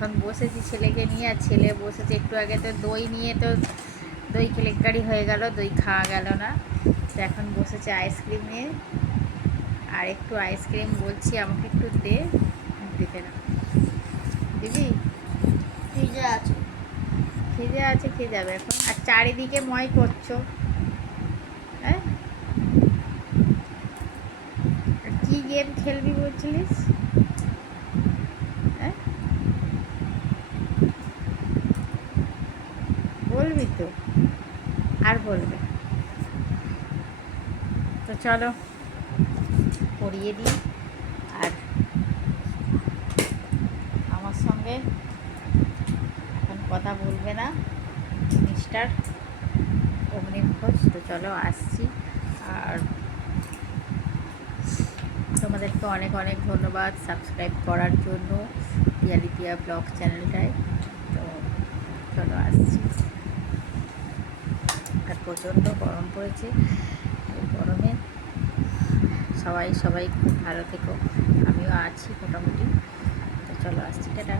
এখন বসেছি ছেলেকে নিয়ে, আর ছেলে বসেছে একটু আগে তো দই নিয়ে, তো দই কেলেঙ্কারি হয়ে গেল, দই খাওয়া গেল না। তো এখন বসেছে আইসক্রিম নিয়ে, আর একটু আইসক্রিম বলছি আমাকে একটু দে, দিতে না। দিবি? ফ্রিজে আছে। খিদে আছে, খেয়ে যাবে এখন। আর চারিদিকে ময় করছো, হ্যাঁ? আর কি গেম খেলবি বলছিলিস? হ্যাঁ, বলবি তো, আর বলবে? তো চলো পড়িয়ে দিই। আর আমার সঙ্গে এখন কথা বলবে না মিস্টার অগ্নিম ঘোষ। তো চলো আসছি। আর তোমাদেরকে অনেক অনেক ধন্যবাদ সাবস্ক্রাইব করার জন্য পিয়ালি পিয়া ব্লগ চ্যানেলটায়। তো চলো আসছি। আর প্রচণ্ড গরম পড়েছে, এই গরমে সবাই খুব ভালো থেকো, আমিও আছি মোটামুটি। তো চলো আসছি, টাটা।